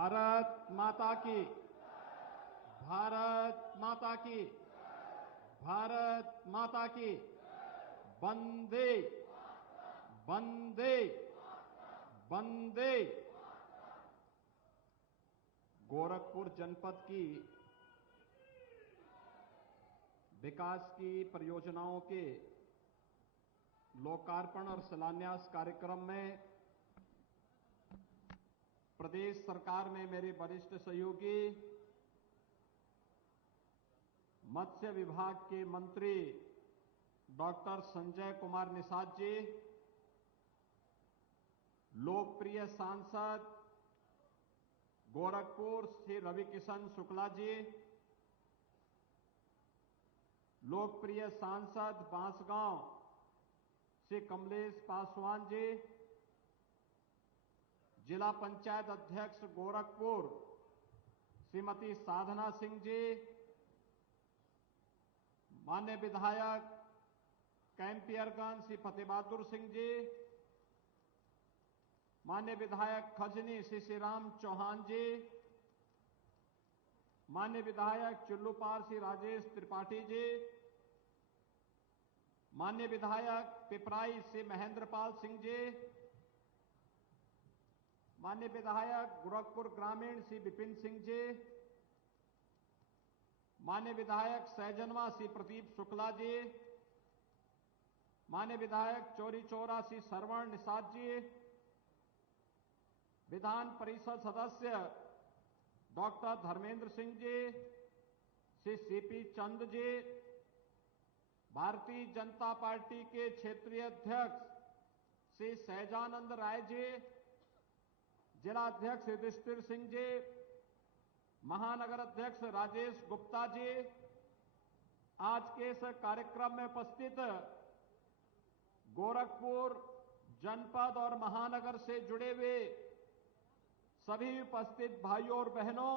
भारत माता की, भारत माता की, भारत माता की। वंदे वंदे वंदे। गोरखपुर जनपद की विकास की परियोजनाओं के लोकार्पण और शिलान्यास कार्यक्रम में प्रदेश सरकार में मेरे वरिष्ठ सहयोगी मत्स्य विभाग के मंत्री डॉक्टर संजय कुमार निषाद जी, लोकप्रिय सांसद गोरखपुर श्री रविकिशन शुक्ला जी, लोकप्रिय सांसद बांसगांव श्री कमलेश पासवान जी, जिला पंचायत अध्यक्ष गोरखपुर श्रीमती साधना सिंह जी, माननीय विधायक कैंपियरगंज श्री फतेह बहादुर सिंह जी, माननीय विधायक खजनी श्री श्रीराम चौहान जी, माननीय विधायक चुल्लूपार श्री राजेश त्रिपाठी जी, माननीय विधायक पिपराई श्री महेंद्रपाल सिंह जी, माननीय विधायक गोरखपुर ग्रामीण श्री विपिन सिंह जी, माननीय विधायक सहजनवा श्री प्रदीप शुक्ला जी, माननीय विधायक चौरी चौरा श्री श्रवण निषाद जी, विधान परिषद सदस्य doctor Dharmendra Singh ji, Shri CP Chand ji, Bharatiya Janata party के क्षेत्रीय अध्यक्ष श्री सहजानंद राय जी, जिला अध्यक्ष युधिष्ठिर सिंह जी, महानगर अध्यक्ष राजेश गुप्ता जी, आज के इस कार्यक्रम में उपस्थित गोरखपुर जनपद और महानगर से जुड़े हुए सभी उपस्थित भाइयों और बहनों,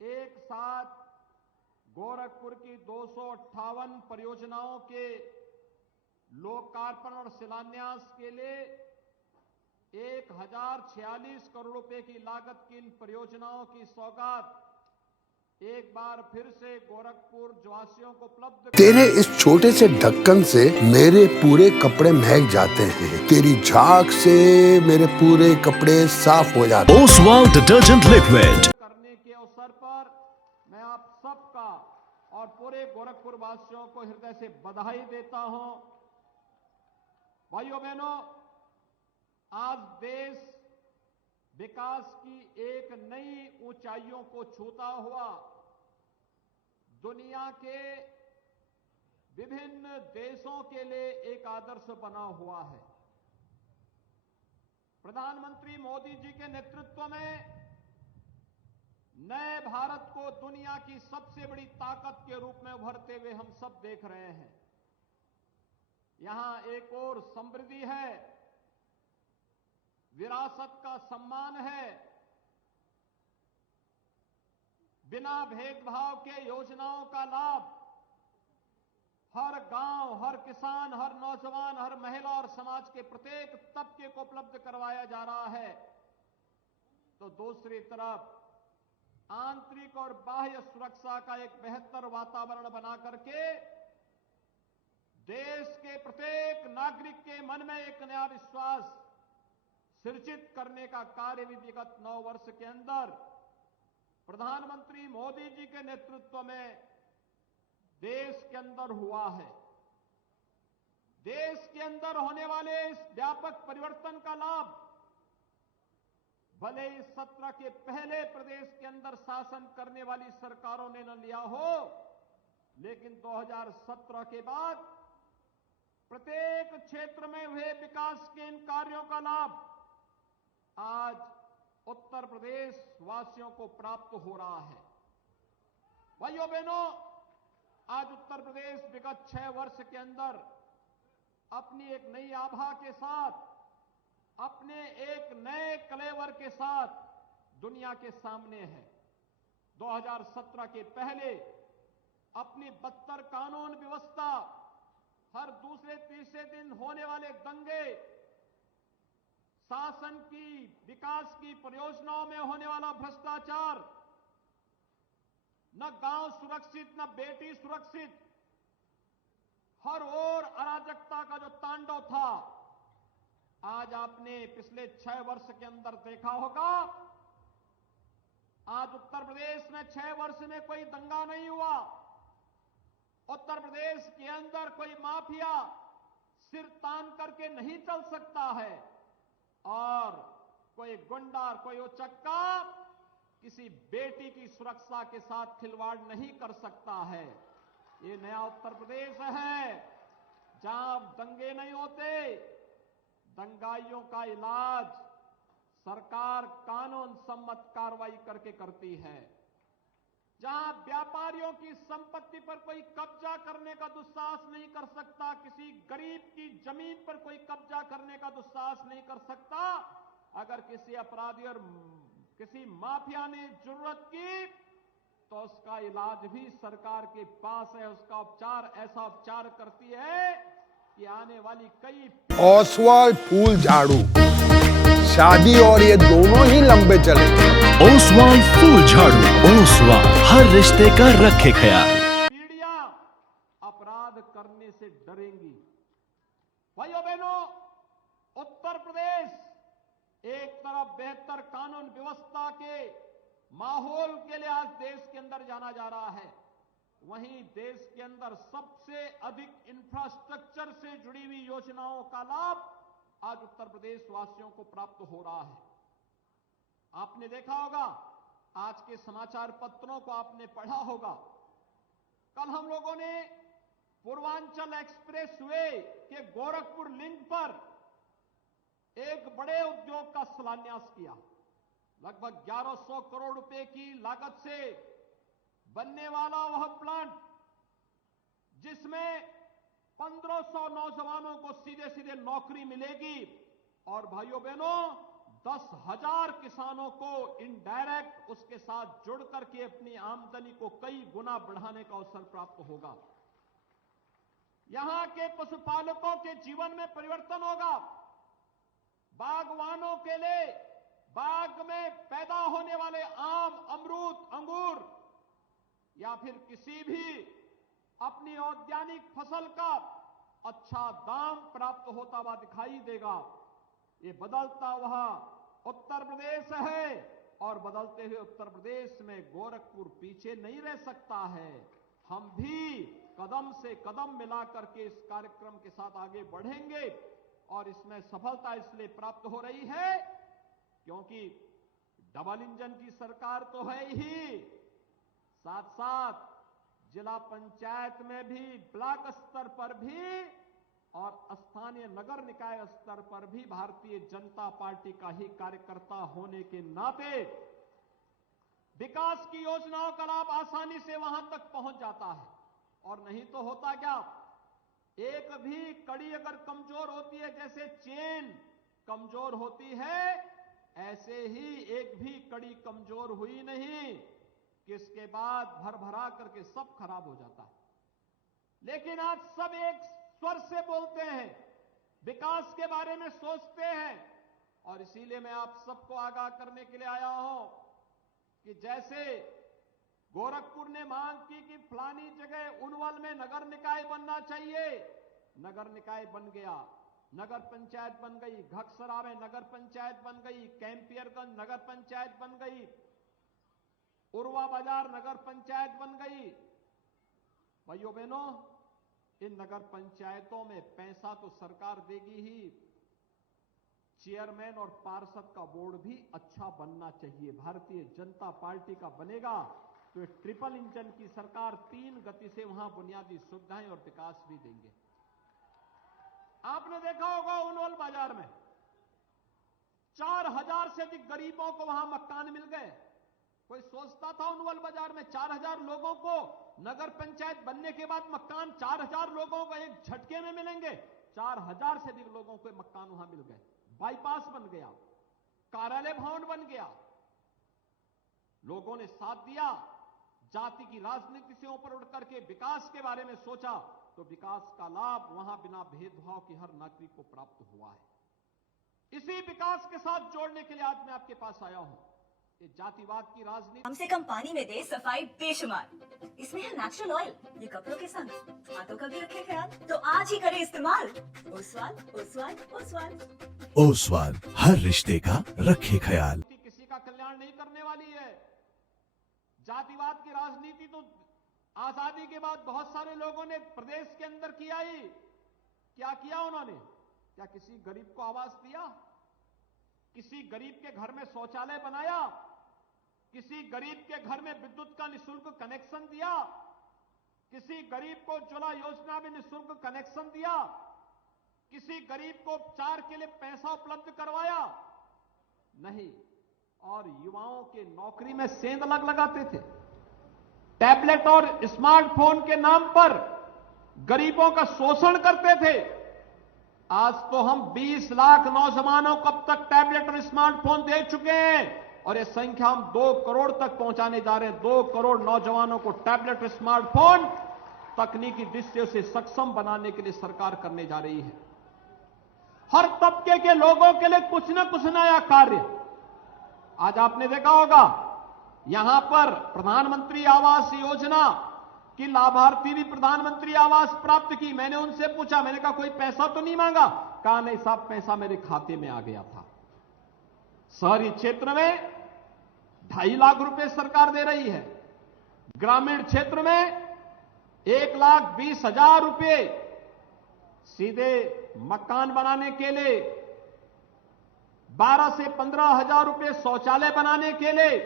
एक साथ गोरखपुर की 258 परियोजनाओं के लोकार्पण और शिलान्यास के लिए 1046 करोड़ रुपए की लागत की इन परियोजनाओं की सौगात एक बार फिर से गोरखपुर वासियों को उपलब्ध। तेरे इस छोटे से ढक्कन से मेरे पूरे कपड़े महक जाते हैं। तेरी झाग से मेरे पूरे कपड़े साफ हो जाते हैं। ओसवाल डिटर्जेंट लिक्विड करने के अवसर पर मैं आप सबका और पूरे गोरखपुर वासियों को हृदय से बधाई देता हूं। भाइयों बहनों, आज देश विकास की एक नई ऊंचाइयों को छूता हुआ दुनिया के विभिन्न देशों के लिए एक आदर्श बना हुआ है। प्रधानमंत्री मोदी जी के नेतृत्व में नए भारत को दुनिया की सबसे बड़ी ताकत के रूप में उभरते हुए हम सब देख रहे हैं। यहां एक और समृद्धि है, विरासत का सम्मान है, बिना भेदभाव के योजनाओं का लाभ हर गांव, हर किसान, हर नौजवान, हर महिला और समाज के प्रत्येक तबके को उपलब्ध करवाया जा रहा है। तो दूसरी तरफ आंतरिक और बाह्य सुरक्षा का एक बेहतर वातावरण बना करके देश के प्रत्येक नागरिक के मन में एक नया विश्वास सृजित करने का कार्य भी विगत 9 वर्ष के अंदर प्रधानमंत्री मोदी जी के नेतृत्व में देश के अंदर हुआ है। देश के अंदर होने वाले इस व्यापक परिवर्तन का लाभ भले ही 17 के पहले प्रदेश के अंदर शासन करने वाली सरकारों ने न लिया हो, लेकिन 2017 के बाद प्रत्येक क्षेत्र में हुए विकास के इन कार्यों का लाभ आज उत्तर प्रदेश वासियों को प्राप्त हो रहा है। भाइयों बहनों, आज उत्तर प्रदेश विगत 6 वर्ष के अंदर अपनी एक नई आभा के साथ, अपने एक नए कलेवर के साथ दुनिया के सामने है। 2017 के पहले अपनी बदतर कानून व्यवस्था, हर दूसरे तीसरे दिन होने वाले दंगे, शासन की विकास की परियोजनाओं में होने वाला भ्रष्टाचार, न गांव सुरक्षित, न बेटी सुरक्षित, हर ओर अराजकता का जो तांडव था, आज आपने पिछले 6 वर्ष के अंदर देखा होगा। आज उत्तर प्रदेश में 6 वर्ष में कोई दंगा नहीं हुआ। उत्तर प्रदेश के अंदर कोई माफिया सिर तान करके नहीं चल सकता है और कोई गुंडा, कोई उचक्का किसी बेटी की सुरक्षा के साथ खिलवाड़ नहीं कर सकता है। ये नया उत्तर प्रदेश है जहां दंगे नहीं होते। दंगाइयों का इलाज सरकार कानून सम्मत कार्रवाई करके करती है। जहां व्यापारियों की संपत्ति पर कोई कब्जा करने का दुस्साहस नहीं कर सकता, किसी गरीब की जमीन पर कोई कब्जा करने का दुस्साहस नहीं कर सकता। अगर किसी अपराधी और किसी माफिया ने जरूरत की तो उसका इलाज भी सरकार के पास है। उसका उपचार ऐसा उपचार करती है कि आने वाली कई ओसवाल फूल झाड़ू, शादी और ये दोनों ही लंबे चलेंगे। ओसवाल फूल झाड़ू, ओसवाल हर रिश्ते का रखे ख्याल। पीढ़ियां अपराध करने से डरेंगी। भाइयों बहनों, उत्तर प्रदेश एक तरफ बेहतर कानून व्यवस्था के माहौल के लिए आज देश के अंदर जाना जा रहा है, वहीं देश के अंदर सबसे अधिक इंफ्रास्ट्रक्चर से जुड़ी हुई योजनाओं का लाभ आज उत्तर प्रदेश वासियों को प्राप्त हो रहा है। आपने देखा होगा, आज के समाचार पत्रों को आपने पढ़ा होगा। कल हम लोगों ने पूर्वांचल एक्सप्रेसवे के गोरखपुर लिंक पर एक बड़े उद्योग का शिलान्यास किया। लगभग 1100 करोड़ रुपए की लागत से बनने वाला वह प्लांट, जिसमें 1500 नौजवानों को सीधे सीधे नौकरी मिलेगी और भाइयों बहनों 10,000 किसानों को इनडायरेक्ट उसके साथ जुड़ करके अपनी आमदनी को कई गुना बढ़ाने का अवसर प्राप्त होगा। यहां के पशुपालकों के जीवन में परिवर्तन होगा। बागवानों के लिए बाग में पैदा होने वाले आम, अमरूद, अंगूर या फिर किसी भी अपनी औद्यानिक फसल का अच्छा दाम प्राप्त होता हुआ दिखाई देगा। ये बदलता हुआ उत्तर प्रदेश है और बदलते हुए उत्तर प्रदेश में गोरखपुर पीछे नहीं रह सकता है। हम भी कदम से कदम मिला करके इस कार्यक्रम के साथ आगे बढ़ेंगे और इसमें सफलता इसलिए प्राप्त हो रही है क्योंकि डबल इंजन की सरकार तो है ही, साथ साथ जिला पंचायत में भी, ब्लॉक स्तर पर भी और स्थानीय नगर निकाय स्तर पर भी भारतीय जनता पार्टी का ही कार्यकर्ता होने के नाते विकास की योजनाओं का लाभ आसानी से वहां तक पहुंच जाता है। और नहीं तो होता क्या, एक भी कड़ी अगर कमजोर होती है, जैसे चेन कमजोर होती है, ऐसे ही एक भी कड़ी कमजोर हुई नहीं कि इसके बाद भरभरा करके सब खराब हो जाता है। लेकिन आज सब एक स्वर से बोलते हैं, विकास के बारे में सोचते हैं और इसीलिए मैं आप सबको आगाह करने के लिए आया हूं कि जैसे गोरखपुर ने मांग की कि फलानी जगह उनवल में नगर निकाय बनना चाहिए, नगर निकाय बन गया, नगर पंचायत बन गई, घकसरा में नगर पंचायत बन गई, कैंपियरगंज नगर पंचायत बन गई, उरवा बाजार नगर पंचायत बन गई। भाइयों बहनों, इन नगर पंचायतों में पैसा तो सरकार देगी ही, चेयरमैन और पार्षद का बोर्ड भी अच्छा बनना चाहिए। भारतीय जनता पार्टी का बनेगा तो ट्रिपल इंजन की सरकार 3 गति से वहां बुनियादी सुविधाएं और विकास भी देंगे। आपने देखा होगा उनवल बाजार में 4000 से अधिक गरीबों को वहां मकान मिल गए। कोई सोचता था उनवल बाजार में 4000 लोगों को नगर पंचायत बनने के बाद मकान 4000 लोगों को एक झटके में मिलेंगे? 4000 से अधिक लोगों को मकान वहां मिल गए। बाईपास बन गया, कार्यालय भवन बन गया। लोगों ने साथ दिया, जाति की राजनीति से ऊपर उठ करके विकास के बारे में सोचा तो विकास का लाभ वहां बिना भेदभाव के हर नागरिक को प्राप्त हुआ है। इसी विकास के साथ जोड़ने के लिए आज मैं आपके पास आया हूं। ये जातिवाद की राजनीति कम से कम पानी में दे सफाई बेशुमार। इसमें है नेचुरल ऑयल। ये कपड़ों के संग हाथों का भी रखे ख्याल। तो आज ही करें इस्तेमाल ओसवाल ओसवाल ओसवाल। ओसवाल हर रिश्ते का रखे ख्याल। किसी का कल्याण नहीं करने वाली है। जातिवाद की राजनीति तो आजादी के बाद बहुत सारे लोगों ने प्रदेश के अंदर किया ही। क्या किया उन्होंने? क्या किसी गरीब को आवास दिया? किसी गरीब के घर में शौचालय बनाया? किसी गरीब के घर में विद्युत का निःशुल्क कनेक्शन दिया? किसी गरीब को उज्ज्वला योजना में निःशुल्क कनेक्शन दिया? किसी गरीब को उपचार के लिए पैसा उपलब्ध करवाया? नहीं। और युवाओं के नौकरी में सेंध लगाते थे। टैबलेट और स्मार्टफोन के नाम पर गरीबों का शोषण करते थे। आज तो हम 20 लाख नौजवानों को अब तक टैबलेट और स्मार्टफोन दे चुके हैं और ये संख्या हम 2 करोड़ तक पहुंचाने जा रहे हैं। 2 करोड़ नौजवानों को टैबलेट और स्मार्टफोन तकनीकी दृष्टि से सक्षम बनाने के लिए सरकार करने जा रही है। हर तबके के लोगों के लिए कुछ न कुछ नया कार्य। आज आपने देखा होगा यहां पर प्रधानमंत्री आवास योजना की लाभार्थी भी प्रधानमंत्री आवास प्राप्त की। मैंने उनसे पूछा, मैंने कहा कोई पैसा तो नहीं मांगा? कहा नहीं साहब, पैसा मेरे खाते में आ गया था। शहरी क्षेत्र में 2.5 लाख रुपए सरकार दे रही है। ग्रामीण क्षेत्र में 1,20,000 रुपए सीधे मकान बनाने के लिए, 12 से 15,000 रुपए शौचालय बनाने के लिए,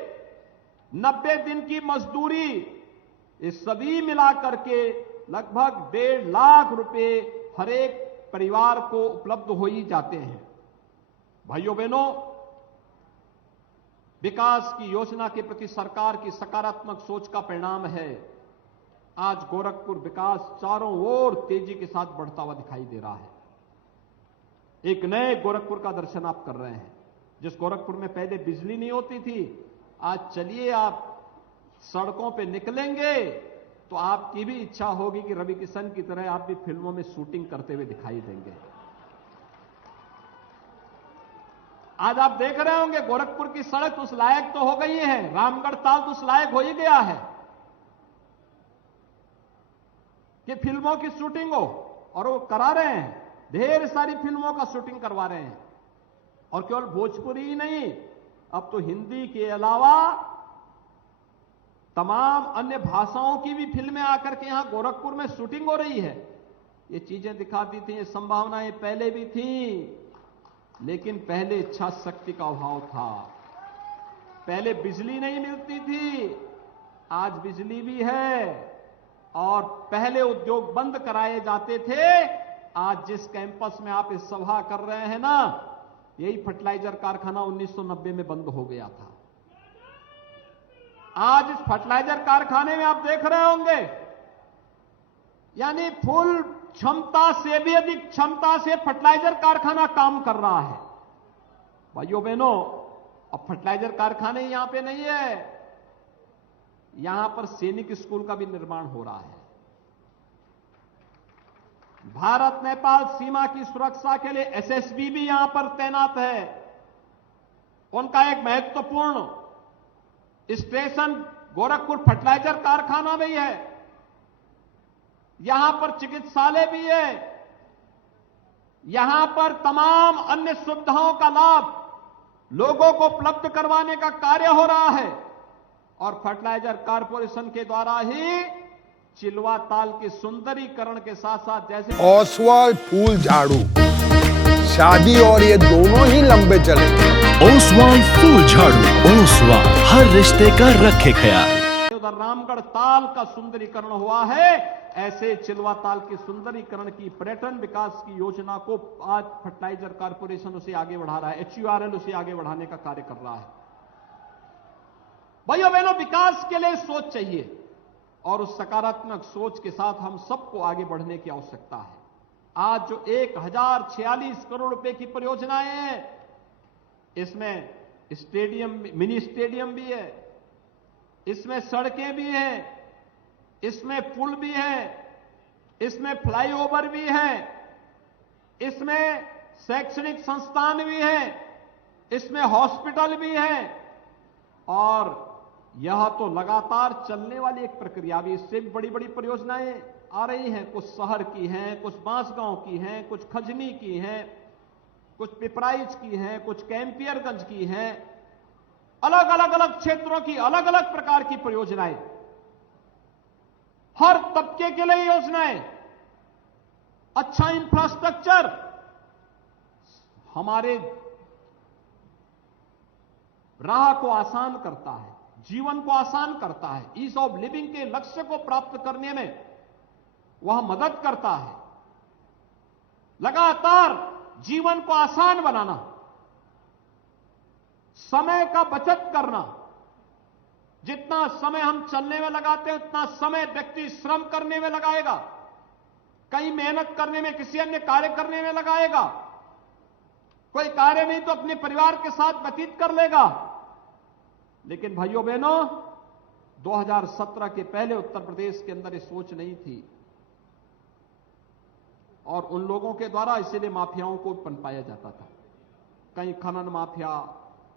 90 दिन की मजदूरी, ये सभी मिलाकर के लगभग 1.5 लाख रुपए हर एक परिवार को उपलब्ध हो ही जाते हैं। भाइयों बहनों, विकास की योजना के प्रति सरकार की सकारात्मक सोच का परिणाम है आज गोरखपुर विकास चारों ओर तेजी के साथ बढ़ता हुआ दिखाई दे रहा है। एक नए गोरखपुर का दर्शन आप कर रहे हैं। जिस गोरखपुर में पहले बिजली नहीं होती थी, आज चलिए आप सड़कों पे निकलेंगे तो आपकी भी इच्छा होगी कि रवि किशन की तरह आप भी फिल्मों में शूटिंग करते हुए दिखाई देंगे। आज आप देख रहे होंगे गोरखपुर की सड़क उस लायक तो हो गई है, रामगढ़ ताल तो उस लायक हो ही गया है कि फिल्मों की शूटिंग हो, और वो करा रहे हैं। ढेर सारी फिल्मों का शूटिंग करवा रहे हैं। और केवल भोजपुरी ही नहीं, अब तो हिंदी के अलावा तमाम अन्य भाषाओं की भी फिल्में आकर के यहां गोरखपुर में शूटिंग हो रही है। ये चीजें दिखाती थी, ये संभावनाएं पहले भी थी, लेकिन पहले इच्छा शक्ति का अभाव था। पहले बिजली नहीं मिलती थी, आज बिजली भी है। और पहले उद्योग बंद कराए जाते थे, आज जिस कैंपस में आप इस सभा कर रहे हैं ना, यही फर्टिलाइजर कारखाना 1990 में बंद हो गया था। आज इस फर्टिलाइजर कारखाने में आप देख रहे होंगे, यानी फुल क्षमता से भी अधिक क्षमता से फर्टिलाइजर कारखाना काम कर रहा है। भाइयों बहनों, अब फर्टिलाइजर कारखाने यहां पे नहीं है, यहां पर सैनिक स्कूल का भी निर्माण हो रहा है। भारत नेपाल सीमा की सुरक्षा के लिए एसएसबी भी यहां पर तैनात है। उनका एक महत्वपूर्ण स्टेशन गोरखपुर फर्टिलाइजर कारखाना भी है। यहां पर चिकित्सालय भी है। यहां पर तमाम अन्य सुविधाओं का लाभ लोगों को उपलब्ध करवाने का कार्य हो रहा है। और फर्टिलाइजर कारपोरेशन के द्वारा ही चिलवा ताल के सुंदरीकरण के साथ साथ जैसे ओसवाल फूल झाड़ू, शादी और ये दोनों ही लंबे चलेंगे। ओसवाल फूल झाड़ू, ओसवाल हर रिश्ते का रखे ख्याल। उधर रामगढ़ ताल का सुंदरीकरण हुआ है, ऐसे चिलवा ताल के सुंदरीकरण की पर्यटन विकास की योजना को आज फर्टिलाइजर कारपोरेशन उसे आगे बढ़ा रहा है। HURL उसे आगे बढ़ाने का कार्य कर रहा है। भाइयों बहनों, विकास के लिए सोच चाहिए और उस सकारात्मक सोच के साथ हम सबको आगे बढ़ने की आवश्यकता है। आज जो 1046 करोड़ रुपए की परियोजनाएं हैं, इसमें स्टेडियम, मिनी स्टेडियम भी है, इसमें सड़कें भी हैं, इसमें पुल भी है, इसमें फ्लाईओवर भी है, इसमें शैक्षणिक संस्थान भी हैं, इसमें हॉस्पिटल भी हैं और यह तो लगातार चलने वाली एक प्रक्रिया भी, इससे भी बड़ी बड़ी परियोजनाएं आ रही हैं। कुछ शहर की हैं, कुछ बांसगांव की हैं, कुछ खजनी की हैं, कुछ पिपराइच की हैं, कुछ कैंपियरगंज की हैं। अलग अलग क्षेत्रों की अलग अलग प्रकार की परियोजनाएं, हर तबके के लिए योजनाएं। अच्छा इंफ्रास्ट्रक्चर हमारे राह को आसान करता है, जीवन को आसान करता है, ईज ऑफ लिविंग के लक्ष्य को प्राप्त करने में वह मदद करता है। लगातार जीवन को आसान बनाना, समय का बचत करना। जितना समय हम चलने में लगाते हैं उतना समय व्यक्ति श्रम करने में लगाएगा, कहीं मेहनत करने में, किसी अन्य कार्य करने में लगाएगा। कोई कार्य नहीं तो अपने परिवार के साथ व्यतीत कर लेगा। लेकिन भाइयों बहनों, 2017 के पहले उत्तर प्रदेश के अंदर ये सोच नहीं थी और उन लोगों के द्वारा इसीलिए माफियाओं को पनपाया जाता था। कहीं खनन माफिया,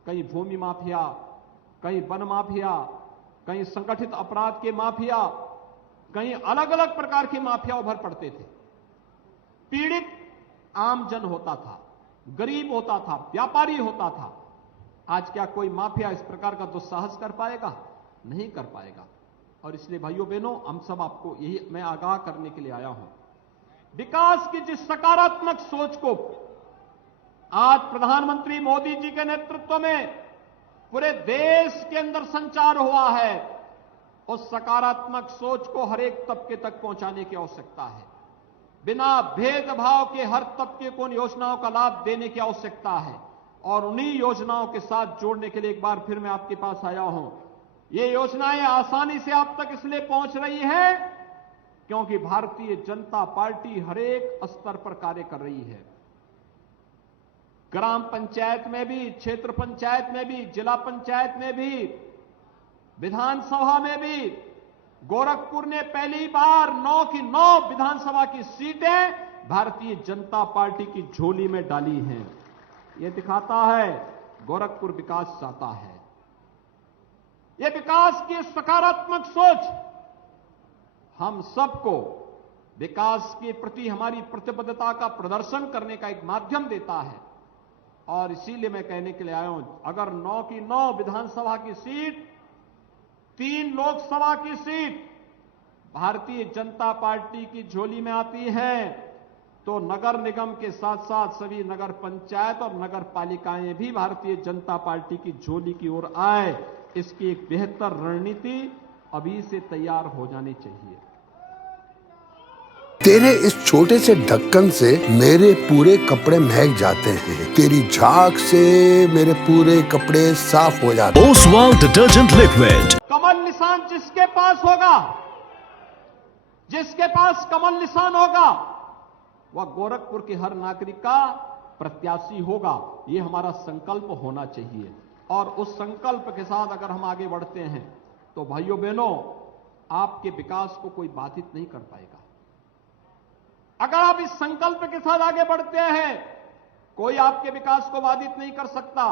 कहीं भूमि माफिया, कहीं वन माफिया, कहीं संगठित अपराध के माफिया, कहीं अलग अलग प्रकार के माफिया उभर पड़ते थे। पीड़ित आम जन होता था, गरीब होता था, व्यापारी होता था। आज क्या कोई माफिया इस प्रकार का दुस्साहस कर पाएगा? नहीं कर पाएगा। और इसलिए भाइयों बहनों, हम सब आपको यही मैं आगाह करने के लिए आया हूं। विकास की जिस सकारात्मक सोच को आज प्रधानमंत्री मोदी जी के नेतृत्व में पूरे देश के अंदर संचार हुआ है, उस सकारात्मक सोच को हर एक तबके तक पहुंचाने की आवश्यकता है। बिना भेदभाव के हर तबके को उन योजनाओं का लाभ देने की आवश्यकता है और उन्हीं योजनाओं के साथ जोड़ने के लिए एक बार फिर मैं आपके पास आया हूं। ये योजनाएं आसानी से आप तक इसलिए पहुंच रही है क्योंकि भारतीय जनता पार्टी हर एक स्तर पर कार्य कर रही है। ग्राम पंचायत में भी, क्षेत्र पंचायत में भी, जिला पंचायत में भी, विधानसभा में भी। गोरखपुर ने पहली बार 9 की 9 विधानसभा की सीटें भारतीय जनता पार्टी की झोली में डाली हैं। यह दिखाता है गोरखपुर विकास चाहता है। यह विकास की सकारात्मक सोच हम सबको विकास के प्रति हमारी प्रतिबद्धता का प्रदर्शन करने का एक माध्यम देता है। और इसीलिए मैं कहने के लिए आया हूं, अगर 9 की 9 विधानसभा की सीट, 3 लोकसभा की सीट भारतीय जनता पार्टी की झोली में आती है तो नगर निगम के साथ साथ सभी नगर पंचायत और नगर पालिकाएं भी भारतीय जनता पार्टी की झोली की ओर आए, इसकी एक बेहतर रणनीति अभी से तैयार हो जानी चाहिए। तेरे इस छोटे से ढक्कन से मेरे पूरे कपड़े महक जाते हैं। तेरी झाग से मेरे पूरे कपड़े साफ हो जाते हैं। Oswal detergent liquid. कमल निशान जिसके पास होगा, जिसके पास कमल निशान होगा, वह गोरखपुर के हर नागरिक का प्रत्याशी होगा। यह हमारा संकल्प होना चाहिए और उस संकल्प के साथ अगर हम आगे बढ़ते हैं तो भाइयों बहनों, आपके विकास को कोई बाधित नहीं कर पाएगा। अगर आप इस संकल्प के साथ आगे बढ़ते हैं, कोई आपके विकास को बाधित नहीं कर सकता।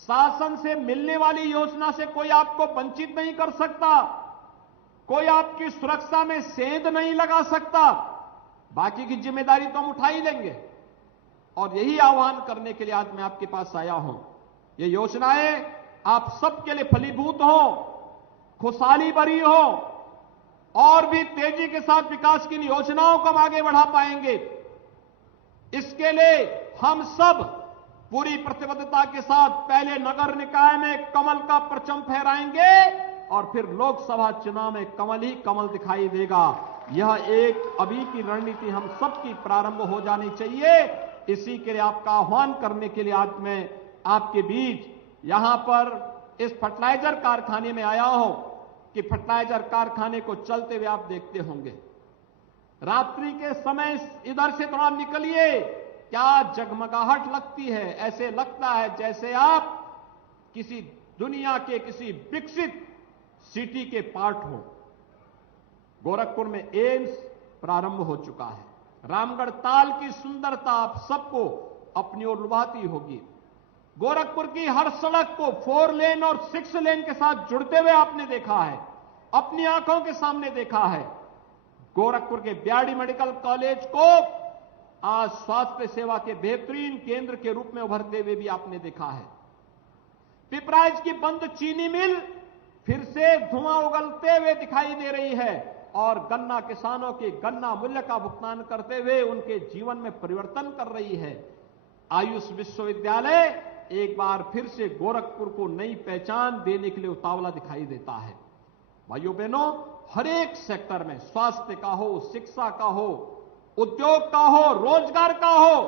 शासन से मिलने वाली योजना से कोई आपको वंचित नहीं कर सकता। कोई आपकी सुरक्षा में सेंध नहीं लगा सकता। बाकी की जिम्मेदारी तो हम उठा ही लेंगे। और यही आह्वान करने के लिए आज मैं आपके पास आया हूं। ये योजनाएं आप सबके लिए फलीभूत हो, खुशहाली भरी हो और भी तेजी के साथ विकास की योजनाओं को हम आगे बढ़ा पाएंगे। इसके लिए हम सब पूरी प्रतिबद्धता के साथ पहले नगर निकाय में कमल का परचम फहराएंगे और फिर लोकसभा चुनाव में कमल ही कमल दिखाई देगा। यह एक अभी की रणनीति हम सबकी प्रारंभ हो जानी चाहिए। इसी के लिए आपका आह्वान करने के लिए आज मैं आपके बीच यहां पर इस फर्टिलाइजर कारखाने में आया हूं कि फर्टिलाइजर कारखाने को चलते हुए आप देखते होंगे। रात्रि के समय इधर से थोड़ा निकलिए, क्या जगमगाहट लगती है। ऐसे लगता है जैसे आप किसी दुनिया के किसी विकसित सिटी के पार्ट हो। गोरखपुर में एम्स प्रारंभ हो चुका है, रामगढ़ ताल की सुंदरता आप सबको अपनी ओर लुभाती होगी। गोरखपुर की हर सड़क को 4 लेन और 6 लेन के साथ जुड़ते हुए आपने देखा है, अपनी आंखों के सामने देखा है। गोरखपुर के बीआरडी मेडिकल कॉलेज को आज स्वास्थ्य सेवा के बेहतरीन केंद्र के रूप में उभरते हुए भी आपने देखा है। पिपराइच की बंद चीनी मिल फिर से धुआं उगलते हुए दिखाई दे रही है और गन्ना किसानों के गन्ना मूल्य का भुगतान करते हुए उनके जीवन में परिवर्तन कर रही है। आयुष विश्वविद्यालय एक बार फिर से गोरखपुर को नई पहचान देने के लिए उतावला दिखाई देता है। भाइयों बहनों, हर एक सेक्टर में, स्वास्थ्य का हो, शिक्षा का हो, उद्योग का हो, रोजगार का हो,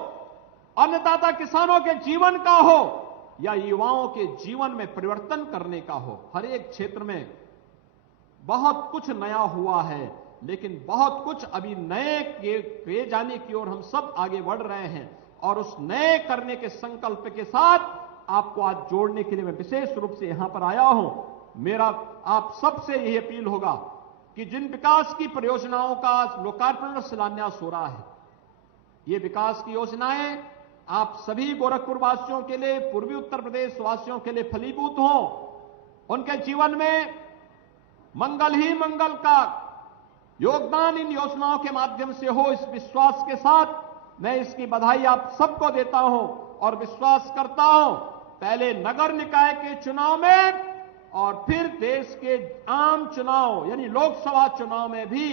अन्नदाता किसानों के जीवन का हो या युवाओं के जीवन में परिवर्तन करने का हो, हर एक क्षेत्र में बहुत कुछ नया हुआ है, लेकिन बहुत कुछ अभी नए किए जाने की ओर हम सब आगे बढ़ रहे हैं और उस नए करने के संकल्प के साथ आपको आज जोड़ने के लिए मैं विशेष रूप से यहां पर आया हूं। मेरा आप सबसे यही अपील होगा कि जिन विकास की परियोजनाओं का लोकार्पण और शिलान्यास हो रहा है, ये विकास की योजनाएं आप सभी गोरखपुर वासियों के लिए, पूर्वी उत्तर प्रदेश वासियों के लिए फलीभूत हों, उनके जीवन में मंगल ही मंगल का योगदान इन योजनाओं के माध्यम से हो, इस विश्वास के साथ मैं इसकी बधाई आप सबको देता हूं और विश्वास करता हूं पहले नगर निकाय के चुनाव में और फिर देश के आम चुनाव यानी लोकसभा चुनाव में भी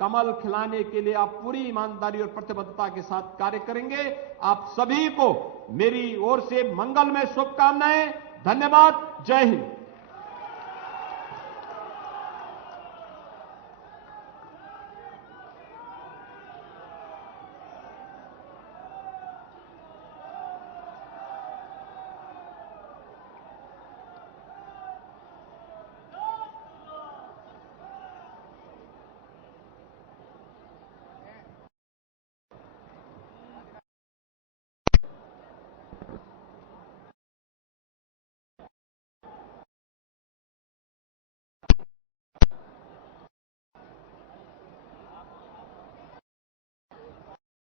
कमल खिलाने के लिए आप पूरी ईमानदारी और प्रतिबद्धता के साथ कार्य करेंगे। आप सभी को मेरी ओर से मंगलमय शुभकामनाएं। धन्यवाद। जय हिंद।